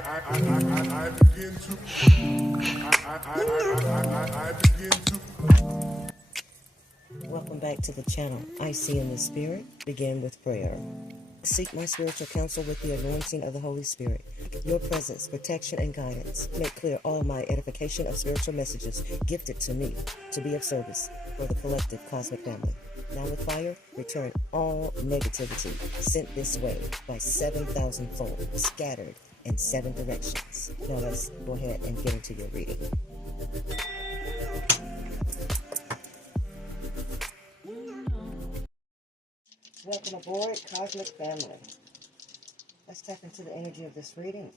Welcome back to the channel. ICN the Spirit. Begin with prayer. Seek my spiritual counsel with the anointing of the Holy Spirit. Your presence, protection, and guidance make clear all my edification of spiritual messages gifted to me to be of service for the collective cosmic family. Now with fire, return all negativity sent this way by 7,000-fold, scattered in 7 directions. Now let's go ahead and get into your reading. Welcome aboard, Cosmic Family. Let's tap into the energy of this reading.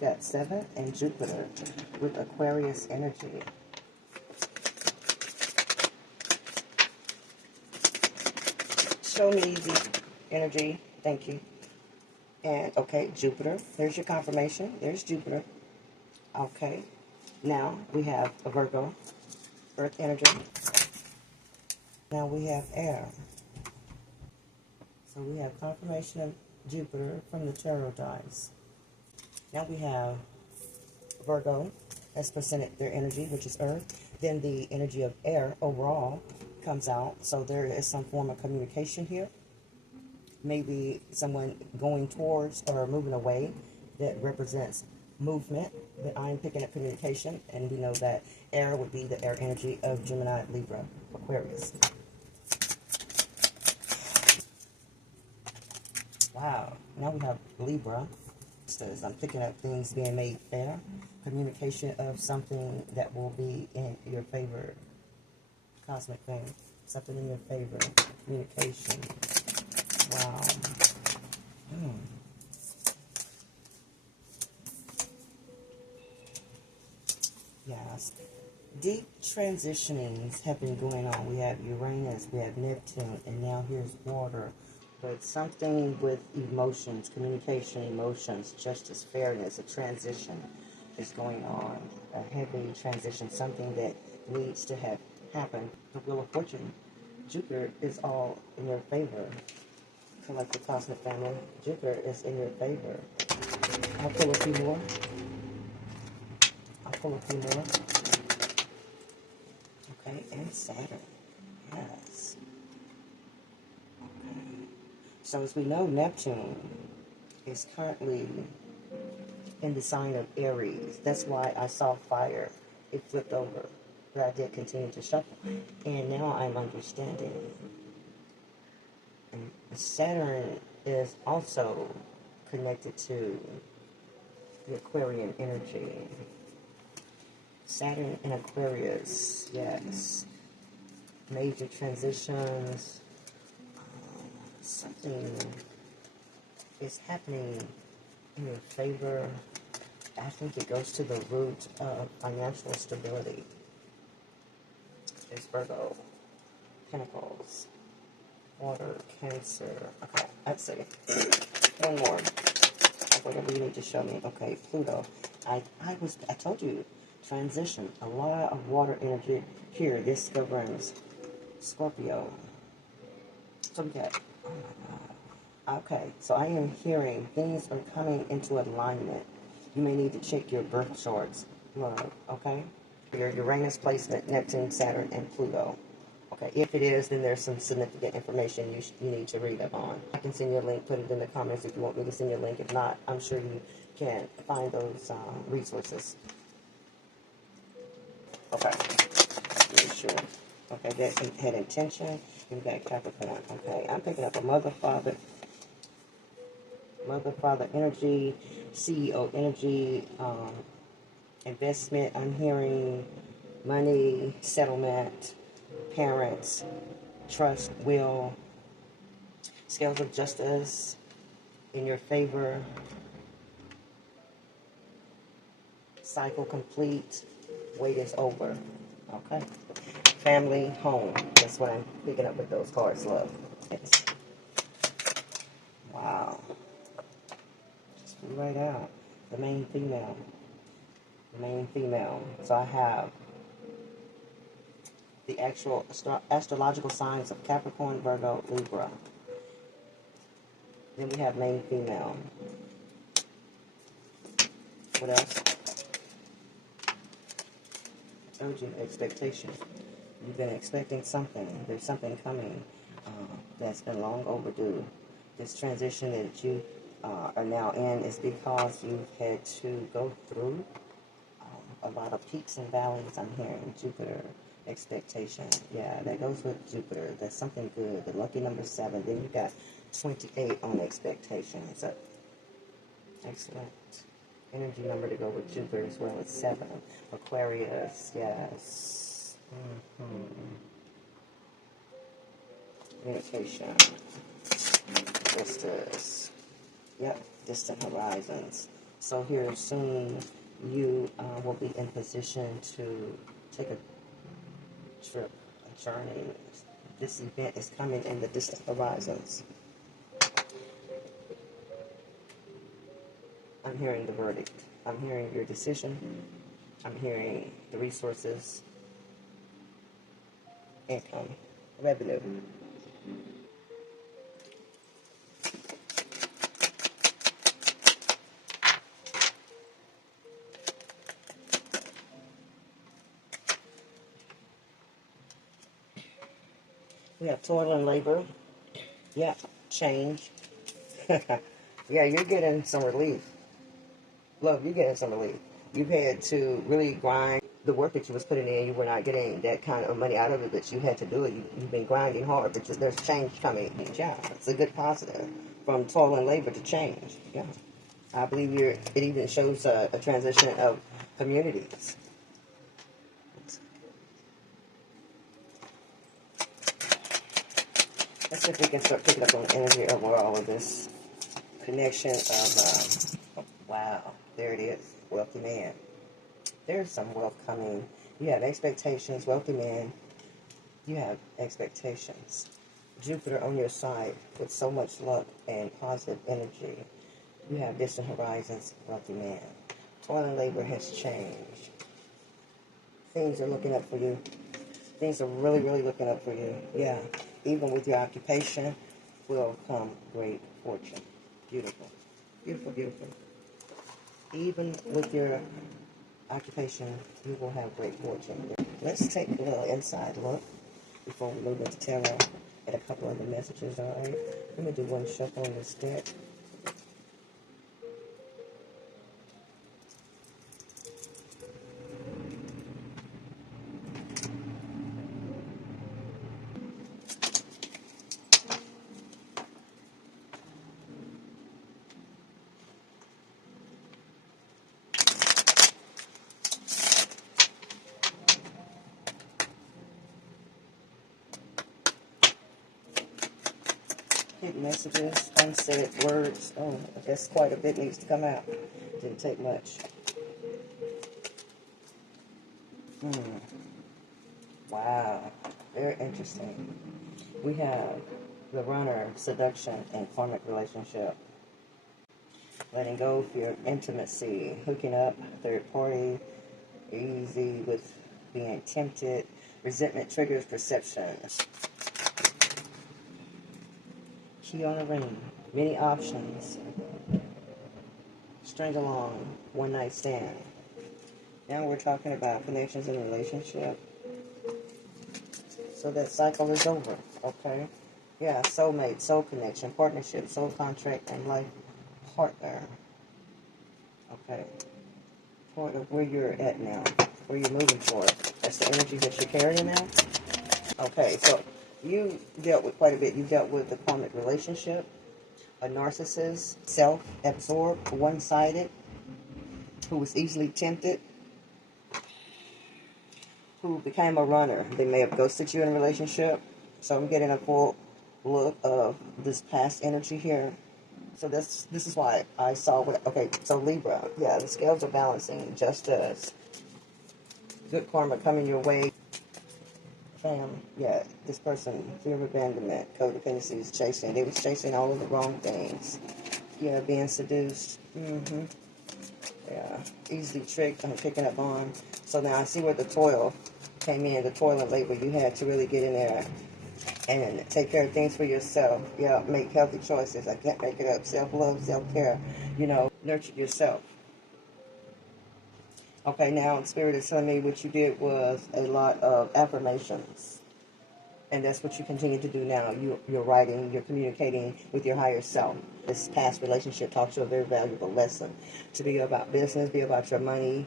Got 7 and Jupiter with Aquarius energy. Show me the energy. Thank you. And, okay, Jupiter. There's your confirmation. There's Jupiter. Okay. Now we have a Virgo, Earth energy. Now we have air. So we have confirmation of Jupiter from the tarot dice. Now we have Virgo has presented their energy, which is earth. Then the energy of air overall comes out. So there is some form of communication here. Maybe someone going towards or moving away that represents movement. But I'm picking up communication, and we know that air would be the air energy of Gemini, Libra, Aquarius. Wow, now we have Libra. Says I'm picking up things being made fair. Communication of something that will be in your favor. Cosmic thing. Something in your favor. Communication. Wow. Yes. Deep transitionings have been going on. We have Uranus, we have Neptune, and now here's water. But something with emotions, communication, emotions, justice, fairness, a transition is going on. A heavy transition, something that needs to have happened. The Wheel of Fortune, Jupiter is all in your favor. Collective Cosmic Family, Jupiter is in your favor. I'll pull a few more. Okay, and Saturn. Yes. Okay. So as we know, Neptune is currently in the sign of Aries. That's why I saw fire. It flipped over. But I did continue to shuffle. And now I'm understanding. And Saturn is also connected to the Aquarian energy. Saturn in Aquarius, yes. Major transitions. Something is happening in your favor. I think it goes to the root of financial stability. There's Virgo, Pentacles, Water, Cancer. Okay, let's see. One more. Whatever you need to show me. Okay, Pluto. I told you, transition. A lot of water energy here. This governs Scorpio. So we got, oh my God. Okay, so I am hearing things are coming into alignment. You may need to check your birth charts, love, okay? Your Uranus placement, Neptune, Saturn, and Pluto. Okay, if it is, then there's some significant information you need to read up on. I can send you a link, put it in the comments if you want me to send you a link. If not, I'm sure you can find those resources. Okay, really sure. Okay, that had intention. You got Capricorn. Okay, I'm picking up a mother, father energy, CEO energy, investment. I'm hearing money, settlement, parents, trust, will, scales of justice in your favor, cycle complete, wait is over. Okay, family, home. That's what I'm picking up with those cards, love. Yes. Wow. Just right out. The main female. So I have the actual astrological signs of Capricorn, Virgo, Libra. Then we have main female. What else? I told you, expectation. You've been expecting something. There's something coming that's been long overdue. This transition that you are now in is because you've had to go through a lot of peaks and valleys. I'm hearing Jupiter, expectation. Yeah, that goes with Jupiter. That's something good. The lucky number 7. Then you got 28 on expectation. So, excellent. Energy number to go with Jupiter as well as 7. Aquarius, yes. Communication. What's this? Yep, distant horizons. So here soon you will be in position to take a trip, a journey. This event is coming in the distant horizons. I'm hearing the verdict. I'm hearing your decision. I'm hearing the resources, income, revenue. We have toil and labor. Yeah, change. Yeah, you're getting some relief. Love, you're getting some relief. You've had to really grind the work that you was putting in. You were not getting that kind of money out of it, but you had to do it. You've been grinding hard, but there's change coming. Yeah, it's a good positive. From toil and labor to change. Yeah. I believe it even shows a transition of communities. Let's see if we can start picking up on the energy overall of this connection of, wow, there it is, wealthy man. There's some wealth coming. You have expectations, wealthy man. You have expectations. Jupiter on your side with so much luck and positive energy. You have distant horizons, wealthy man. Toil and labor has changed. Things are looking up for you. Things are really, really looking up for you. Yeah. Even with your occupation will come great fortune. Beautiful. Beautiful, beautiful. Even with your occupation, you will have great fortune. Let's take a little inside look before we move into tarot at a couple of the messages, all right? Let me do one shuffle on this deck. Hidden messages, unsaid words. Oh, I guess quite a bit needs to come out. Didn't take much. Wow, very interesting. We have the runner, seduction, and karmic relationship. Letting go of your intimacy, hooking up, third party, easy with being tempted. Resentment triggers perception. Key on a ring, many options. String along, one night stand. Now we're talking about connections in a relationship. So that cycle is over, okay? Yeah, soulmate, soul connection, partnership, soul contract, and life partner. Okay. Point of where you're at now, where you're moving toward. That's the energy that you're carrying now. Okay, so you dealt with quite a bit. You dealt with the karmic relationship, a narcissist, self-absorbed, one-sided, who was easily tempted, who became a runner. They may have ghosted you in a relationship. So I'm getting a full look of this past energy here. So this is why I saw what, okay, so Libra, yeah, the scales are balancing, just as good karma coming your way. Fam, yeah, this person, fear of abandonment, codependency is chasing. They was chasing all of the wrong things. Yeah, being seduced. Yeah, easily tricked and picking up on. So now I see where the toil came in, the toil and labor. You had to really get in there And take care of things for yourself. Yeah, make healthy choices. I can't make it up. Self-love, self-care. You know, nurture yourself. Okay, now Spirit is telling me what you did was a lot of affirmations. And that's what you continue to do now. You're writing, you're communicating with your higher self. This past relationship taught you a very valuable lesson. To be about business, be about your money.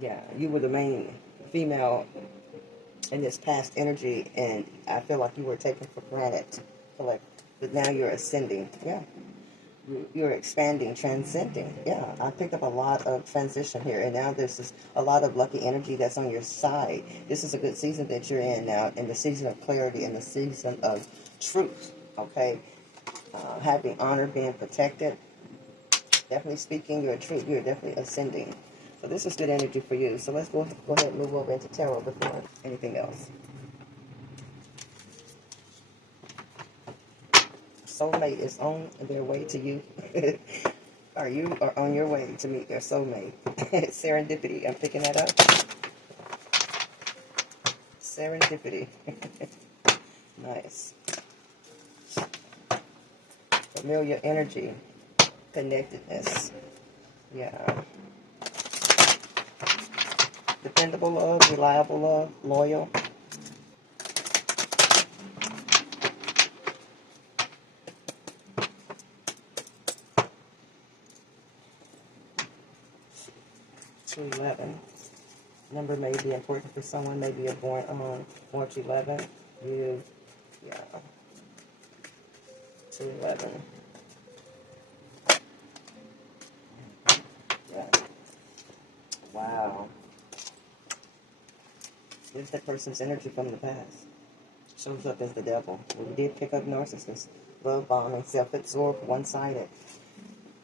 Yeah, you were the main female in this past energy, and I feel like you were taken for granted. But now you're ascending. Yeah. You're expanding, transcending. Yeah, I picked up a lot of transition here, and now there's a lot of lucky energy that's on your side. This is a good season that you're in now, in the season of clarity, in the season of truth. Okay, having honor, being protected. Definitely speaking your truth. You're definitely ascending. So this is good energy for you. So let's go ahead and move over into tarot before anything else. Soulmate is on their way to you. Or you are on your way to meet your soulmate. Serendipity. I'm picking that up. Serendipity. Nice. Familiar energy. Connectedness. Yeah. Dependable love, reliable love, loyal. To 11. Number may be important for someone. Maybe you're born on March 11. You, yeah. 211. Yeah. Wow. There's that person's energy from the past. Shows up as the devil. We did pick up narcissist, love bombing, self-absorbed, one-sided.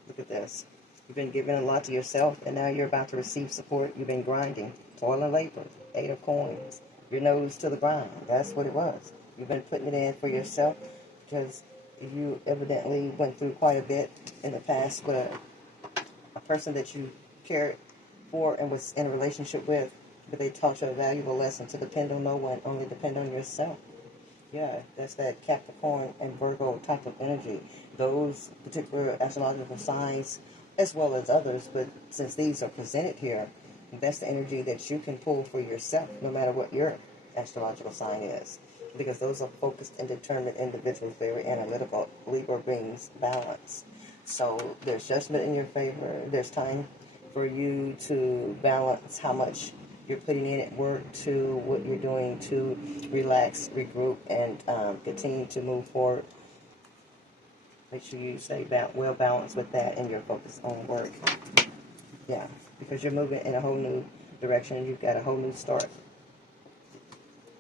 Look at this. You've been giving a lot to yourself, and now you're about to receive support. You've been grinding, toil and labor, 8 of coins, your nose to the ground. That's what it was. You've been putting it in for yourself because you evidently went through quite a bit in the past with a person that you cared for and was in a relationship with, but they taught you a valuable lesson to depend on no one, only depend on yourself. Yeah, that's that Capricorn and Virgo type of energy. Those particular astrological signs, as well as others, but since these are presented here, that's the energy that you can pull for yourself, no matter what your astrological sign is. Because those are focused and determined individuals, very analytical. Libra brings balance. So there's judgment in your favor. There's time for you to balance how much you're putting in at work to what you're doing to relax, regroup, and continue to move forward. Make sure you stay well balanced with that and your focus on work. Yeah, because you're moving in a whole new direction and you've got a whole new start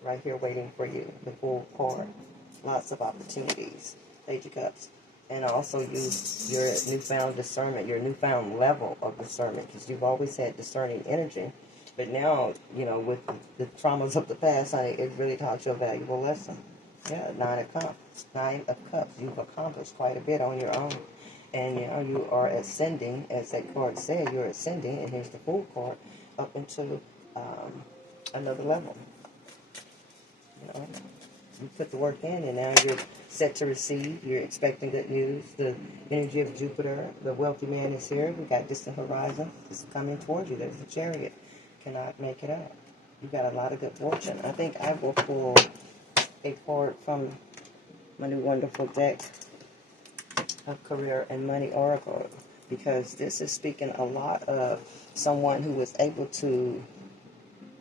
right here waiting for you. The full card. Lots of opportunities. Page of Cups. And also use your newfound discernment, your newfound level of discernment, because you've always had discerning energy. But now, you know, with the traumas of the past, honey, it really taught you a valuable lesson. Yeah, 9 of Cups. 9 of Cups. You've accomplished quite a bit on your own. And, you know, you are ascending, as that card said, you're ascending, and here's the Fool card, up into another level. You know, you put the work in, and now you're set to receive. You're expecting good news. The energy of Jupiter, the wealthy man is here. We got distant horizon. It's coming towards you. There's the Chariot. Cannot make it out. You got a lot of good fortune. I think I will pull a card from my new wonderful deck of Career and Money Oracle, because this is speaking a lot of someone who was able to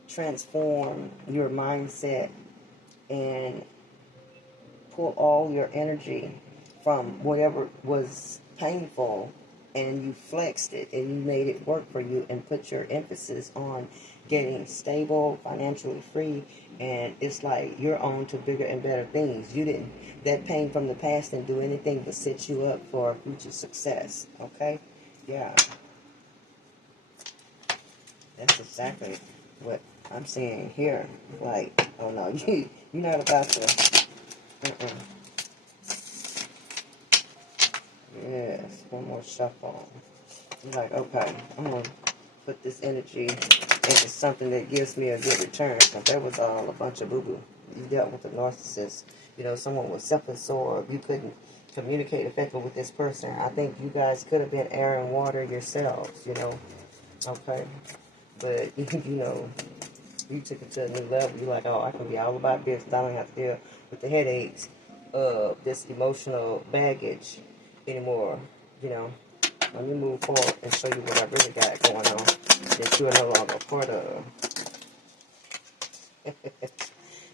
transform your mindset and pull all your energy from whatever was painful, and you flexed it and you made it work for you and put your emphasis on getting stable, financially free, and it's like you're on to bigger and better things. That pain from the past didn't do anything but set you up for future success, okay? Yeah. That's exactly what I'm seeing here. Like, oh no, you're not about to. Yes, one more shuffle. You're like, okay, I'm going to put this energy into something that gives me a good return. Because that was all a bunch of boo-boo. You dealt with a narcissist. You know, someone was self-absorbed. You couldn't communicate effectively with this person. I think you guys could have been air and water yourselves, you know. Okay. But, you know, you took it to a new level. You're like, oh, I can be all about this. I don't have to deal with the headaches of this emotional baggage anymore, you know. Let me move forward and show you what I really got going on that you are no longer a part of.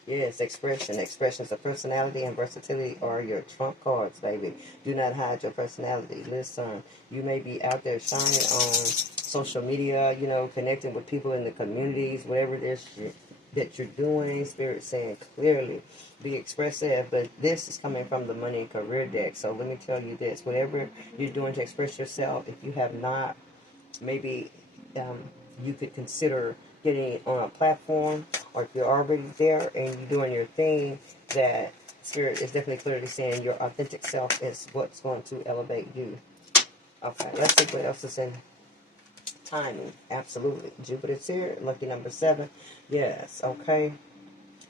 Yes, expression. Expressions of personality and versatility are your trump cards, baby. Do not hide your personality. Listen, you may be out there shining on social media, you know, connecting with people in the communities, whatever it is that you're doing. Spirit saying clearly, be expressive. But this is coming from the money and career deck. So let me tell you this. Whatever you're doing to express yourself, if you have not, maybe you could consider getting on a platform, or if you're already there and you're doing your thing, that Spirit is definitely clearly saying your authentic self is what's going to elevate you. Okay, let's see what else is in timing. Absolutely. Jupiter's here, lucky number 7. Yes, okay.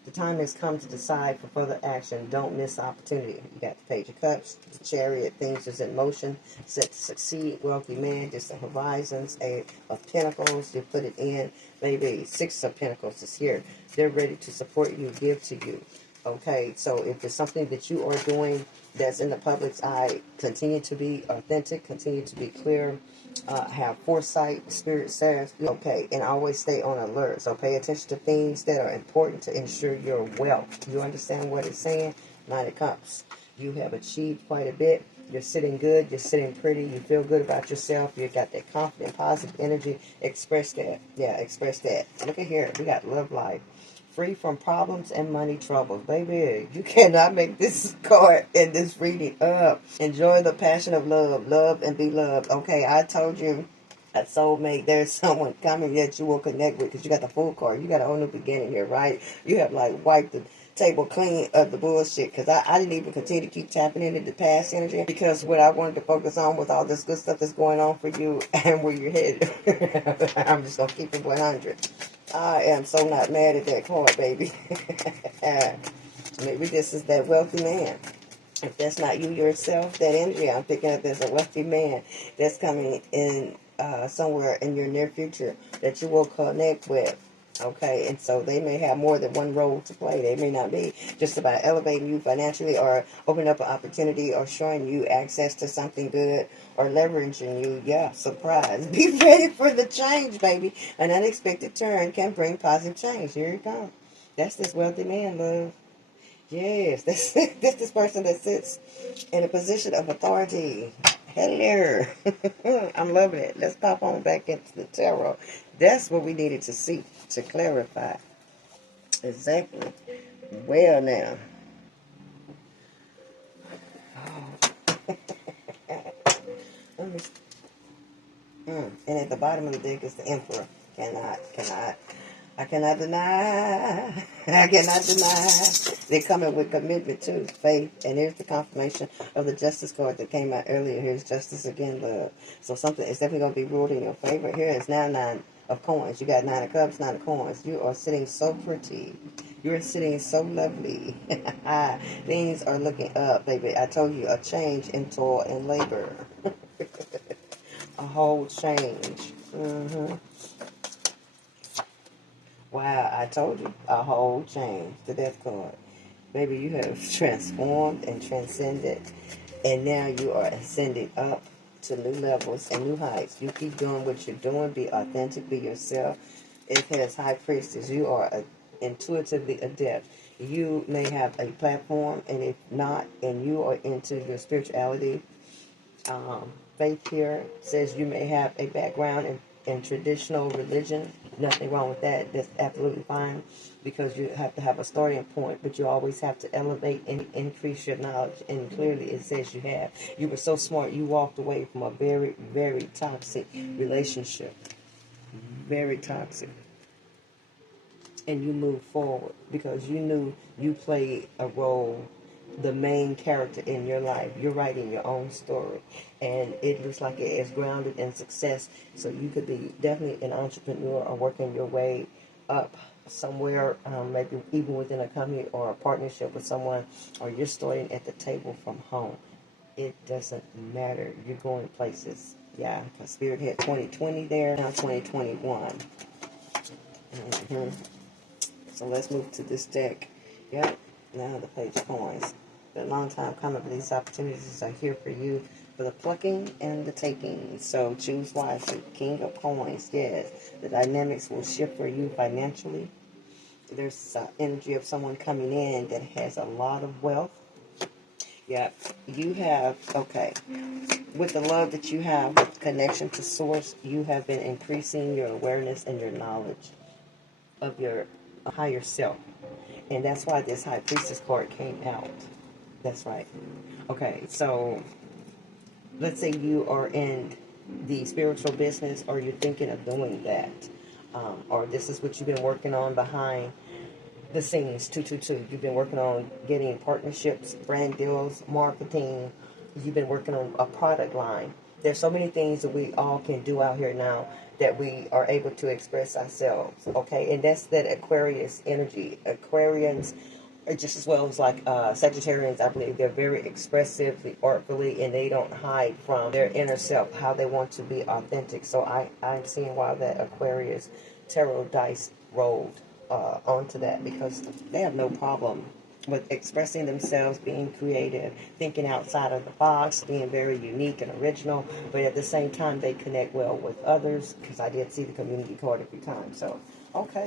The time has come to decide for further action. Don't miss the opportunity. You got the Page of Cups, the Chariot, things is in motion, set to succeed, wealthy man, distant horizons, 8 of Pentacles, you put it in, maybe 6 of Pentacles is here. They're ready to support you, give to you. Okay, so if it's something that you are doing that's in the public's eye, continue to be authentic, continue to be clear, have foresight, Spirit says, okay, and always stay on alert. So pay attention to things that are important to ensure your wealth. You understand what it's saying? 9 of Cups. You have achieved quite a bit. You're sitting good. You're sitting pretty. You feel good about yourself. You got that confident, positive energy. Express that. Yeah, express that. Look at here. We got love life. Free from problems and money troubles. Baby, you cannot make this card and this reading up. Enjoy the passion of love. Love and be loved. Okay, I told you, a soulmate, there's someone coming that you will connect with, because you got the full card. You got a whole new beginning here, right? You have like wiped the table clean of the bullshit, because I didn't even continue to keep tapping into the past energy, because what I wanted to focus on was all this good stuff that's going on for you and where you're headed. I'm just going to keep it 100. I am so not mad at that card, baby. Maybe this is that wealthy man. If that's not you yourself, that energy I'm picking up, there's a wealthy man that's coming in somewhere in your near future that you will connect with. Okay, and so they may have more than one role to play. They may not be just about elevating you financially, or opening up an opportunity, or showing you access to something good, or leveraging you. Yeah, surprise. Be ready for the change, baby. An unexpected turn can bring positive change. Here it comes. That's this wealthy man, love. Yes, that's this person that sits in a position of authority. Hello. I'm loving it. Let's pop on back into the tarot. That's what we needed to see, to clarify. Exactly. Well, now. Let me, and at the bottom of the deck is the Emperor. I cannot deny. I cannot deny. They're coming with commitment too, faith. And here's the confirmation of the Justice card that came out earlier. Here's Justice again, love. So something is definitely going to be ruled in your favor. Here is now 9 of coins. You got 9 of cups, 9 of coins. You are sitting so pretty. You're sitting so lovely. Things are looking up, baby. I told you, a change in toil and labor. A whole change. Wow, I told you, a whole change. The Death card. Baby, you have transformed and transcended, and now you are ascending up to new levels and new heights. You keep doing what you're doing. Be authentic. Be yourself. It has High Priestess. You are intuitively adept. You may have a platform, and if not, and you are into your spirituality, faith here says you may have a background in traditional religion. Nothing wrong with that. That's absolutely fine, because you have to have a starting point, but you always have to elevate and increase your knowledge. And clearly it says you have. You were so smart, you walked away from a very, very toxic relationship. Very toxic. And you moved forward because you knew you played a role the main character in your life. You're writing your own story, and it looks like it is grounded in success. So you could be definitely an entrepreneur or working your way up somewhere, maybe even within a company or a partnership with someone, or you're starting at the table from home. It doesn't matter. You're going places. Yeah, because Spirit had 2020 there, now 2021. So let's move to this deck. Yep, now the Page of Coins. Been a long time coming, but these opportunities are here for you for the plucking and the taking. So choose wisely. King of Coins, yes. The dynamics will shift for you financially. There's energy of someone coming in that has a lot of wealth. Yep, you have, okay, with the love that you have, with connection to source, you have been increasing your awareness and your knowledge of your higher self. And that's why this High Priestess card came out. That's right. Okay, so let's say you are in the spiritual business, or you're thinking of doing that. Or this is what you've been working on behind the scenes. 222. You've been working on getting partnerships, brand deals, marketing. You've been working on a product line. There's so many things that we all can do out here now that we are able to express ourselves. Okay, and that's that Aquarius energy. Aquarians are just as well as like Sagittarians. I believe they're very expressive, artfully, and they don't hide from their inner self, how they want to be authentic. So I'm seeing why that Aquarius tarot dice rolled onto that, because they have no problem with expressing themselves, being creative, thinking outside of the box, being very unique and original, but at the same time they connect well with others, because I did see the community card every time. So okay,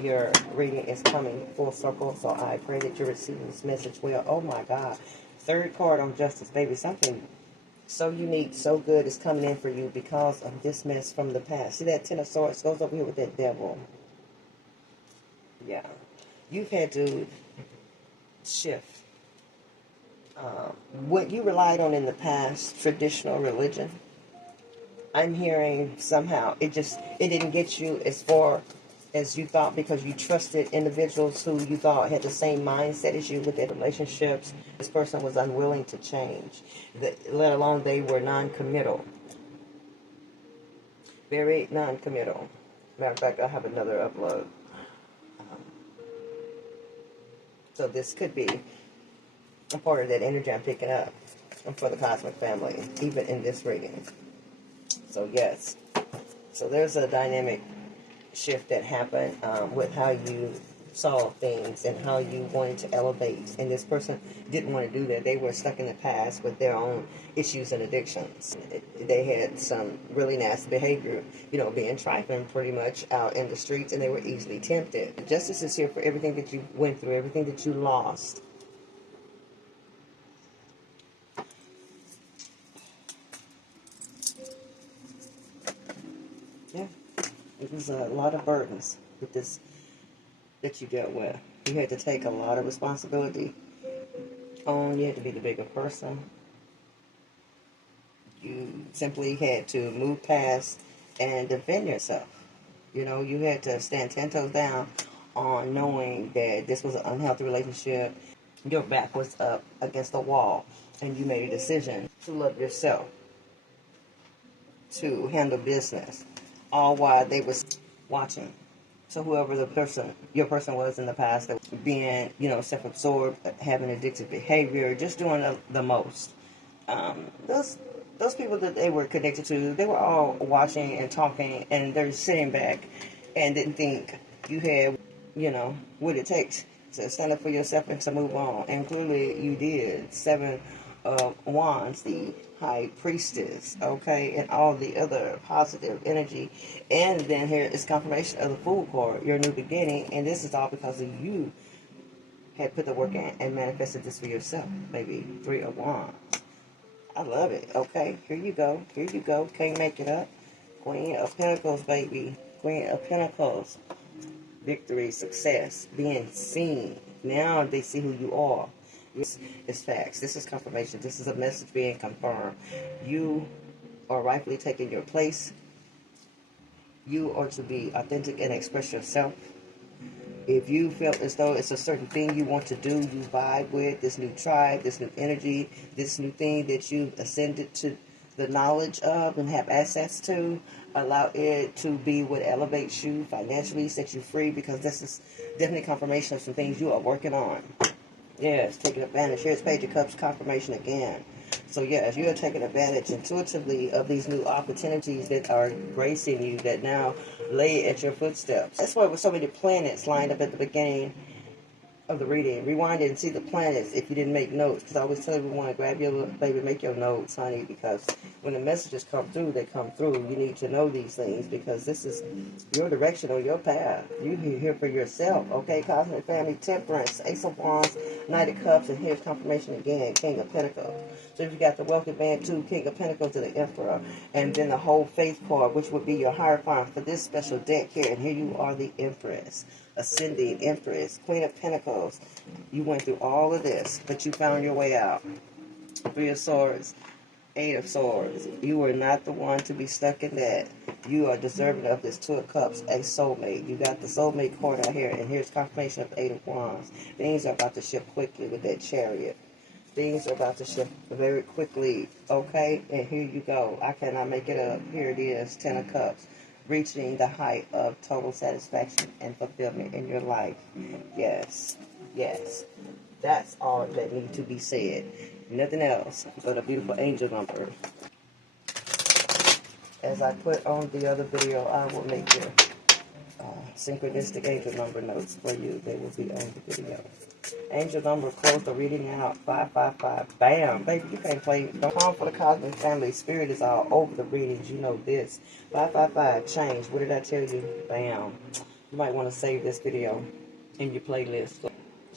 your reading is coming full circle, so I pray that you're receiving this message well. Oh my God, third card on Justice, baby. Something so unique, so good is coming in for you because of this mess from the past. See that Ten of Swords goes over here with that Devil. Yeah, you've had to shift what you relied on in the past, traditional religion. I'm hearing somehow it didn't get you as far as you thought, because you trusted individuals who you thought had the same mindset as you with their relationships. This person was unwilling to change, let alone they were non-committal. Very non-committal. Matter of fact, I have another upload. So this could be a part of that energy I'm picking up for the cosmic family, even in this reading. So yes. So there's a dynamic shift that happened with how you saw things and how you wanted to elevate. And this person didn't want to do that. They were stuck in the past with their own issues and addictions. They had some really nasty behavior, being trifling pretty much out in the streets, and they were easily tempted. Justice is here for everything that you went through, everything that you lost. Yeah, it was a lot of burdens with this that you dealt with. You had to take a lot of responsibility on. You had to be the bigger person. You simply had to move past and defend yourself. You had to stand 10 toes down on knowing that this was an unhealthy relationship. Your back was up against the wall, and you made a decision to love yourself, to handle business, all while they was watching. So whoever your person was in the past, that was being, self-absorbed, having addictive behavior, just doing the most. Those people that they were connected to, they were all watching and talking, and they're sitting back and didn't think you had, what it takes to stand up for yourself and to move on. And clearly you did. 7 of Wands, the High Priestess, okay, and all the other positive energy. And then here is confirmation of the Fool card, your new beginning, and this is all because of you had put the work in and manifested this for yourself, baby. 3 of Wands. I love it. Okay, here you go. Here you go. Can't make it up. Queen of Pentacles, baby. Queen of Pentacles. Victory, success, being seen. Now they see who you are. This is facts. This is confirmation. This is a message being confirmed. You are rightfully taking your place. You are to be authentic and express yourself. If you feel as though it's a certain thing you want to do, you vibe with this new tribe, this new energy, this new thing that you've ascended to the knowledge of and have access to, allow it to be what elevates you financially, sets you free, because this is definitely confirmation of some things you are working on. Yes, taking advantage. Here's Page of Cups confirmation again. So yes, you are taking advantage intuitively of these new opportunities that are gracing you, that now lay at your footsteps. That's why with so many planets lined up at the beginning of the reading. Rewind it and see the planets if you didn't make notes. Because I always tell everyone, grab your baby, make your notes, honey, because when the messages come through, they come through. You need to know these things because this is your direction or your path. You here for yourself, okay? Cosmic Family, Temperance, Ace of Wands, Knight of Cups, and here's confirmation again, King of Pentacles. So if you got the Wealthy Band 2, King of Pentacles, and the Emperor, and then the whole Faith card, which would be your Hierophant for this special deck here. And here you are, the Empress. Ascending Empress, Queen of Pentacles. You went through all of this, but you found your way out. Three of Swords, Eight of Swords. You were not the one to be stuck in that. You are deserving of this Two of Cups, a soulmate. You got the soulmate card out here, and here's confirmation of Eight of Wands. Things are about to shift quickly with that Chariot. Things are about to shift very quickly, okay? And here you go. I cannot make it up. Here it is, Ten of Cups. Reaching the height of total satisfaction and fulfillment in your life. Yes, yes. That's all that needs to be said. Nothing else but a beautiful angel number. As I put on the other video, I will make your synchronistic angel number notes for you. They will be on the video. Angel number, close the reading out, 555. Bam, baby, you can't play. Don't come for the Cosmic Family. Spirit is all over the readings. You know this. 555, change. What did I tell you? Bam. You might want to save this video in your playlist.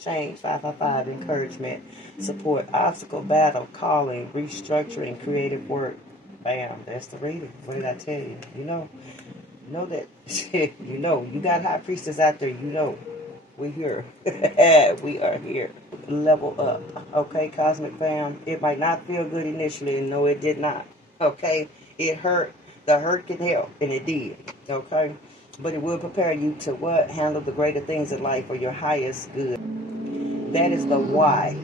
Change, 555, encouragement, support, obstacle, battle, calling, restructuring, creative work. Bam, that's the reading. What did I tell you? You know that. You know, you got high priestess out there, you know. We here. We are here. Level up. Okay, Cosmic Fam. It might not feel good initially. No, it did not. Okay? It hurt. The hurt can help. And it did. Okay? But it will prepare you to what? Handle the greater things in life for your highest good. That is the why.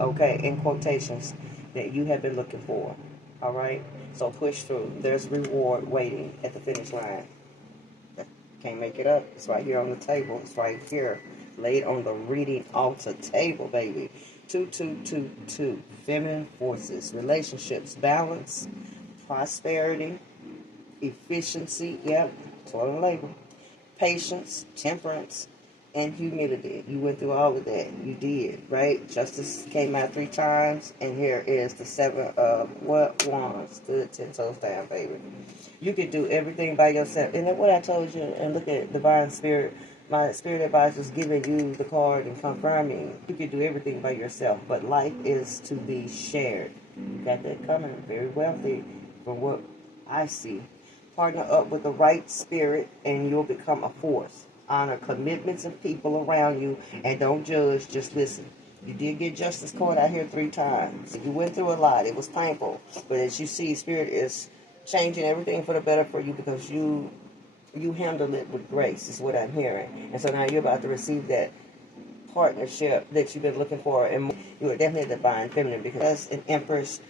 Okay? In quotations. That you have been looking for. Alright? So push through. There's reward waiting at the finish line. Can't make it up. It's right here on the table. It's right here. Laid on the reading altar table, baby. 2222. Feminine forces. Relationships. Balance. Prosperity. Efficiency. Yep. Total labor. Patience. Temperance. And humility. You went through all of that. You did, right? Justice came out 3 times. And here is the 7 of what? Wands. Stood 10 toes down, baby. You could do everything by yourself. And then what I told you, and look at Divine Spirit, my spirit advisor is giving you the card and confirming you could do everything by yourself. But life is to be shared. You got that coming. Very wealthy from what I see. Partner up with the right spirit and you'll become a force. Honor commitments of people around you and don't judge, just listen. You did get Justice card out here 3 times. You went through a lot. It was painful. But as you see, Spirit is changing everything for the better for you because you handle it with grace is what I'm hearing. And so now you're about to receive that partnership that you've been looking for. And you are definitely a divine feminine because an empress,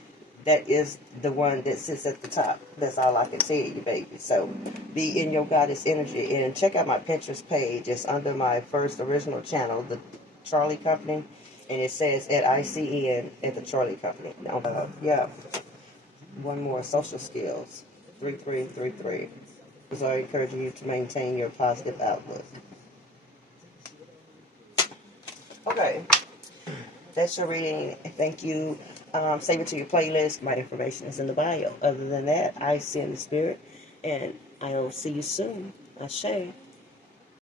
that is the one that sits at the top. That's all I can tell you, baby. So be in your goddess energy. And check out my Pinterest page. It's under my first original channel, the Charlie Company. And it says at ICN at the Charlie Company. Yeah. One more, social skills, 3333. So I encourage you to maintain your positive outlook. Okay, that's your reading. Thank you. Save it to your playlist. My information is in the bio. Other than that, I send the spirit, and I'll see you soon. Ashe.